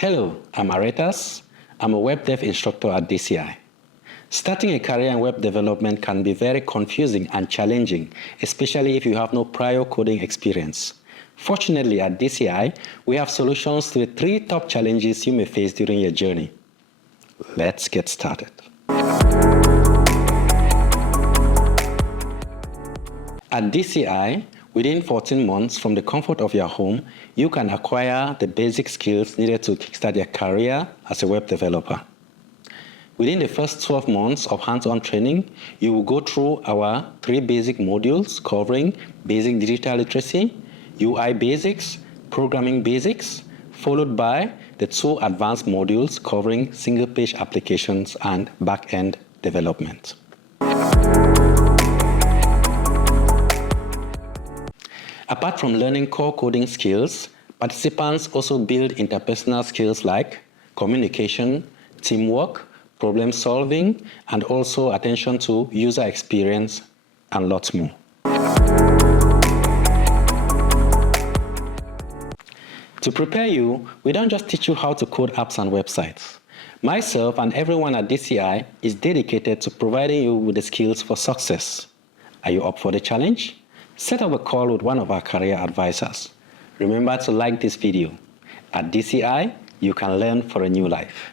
Hello, I'm Aretas. I'm a web dev instructor at DCI. Starting a career in web development can be very confusing and challenging, especially if you have no prior coding experience. Fortunately, at DCI, we have solutions to the 3 top challenges you may face during your journey. Let's get started. At DCI, within 14 months from the comfort of your home, you can acquire the basic skills needed to kickstart your career as a web developer. Within the first 12 months of hands-on training, you will go through our 3 basic modules covering basic digital literacy, UI basics, programming basics, followed by the 2 advanced modules covering single-page applications and back-end development. Apart from learning core coding skills, participants also build interpersonal skills like communication, teamwork, problem solving, and also attention to user experience and lots more. To prepare you, we don't just teach you how to code apps and websites. Myself and everyone at DCI is dedicated to providing you with the skills for success. Are you up for the challenge? Set up a call with one of our career advisors. Remember to like this video. At DCI, you can learn for a new life.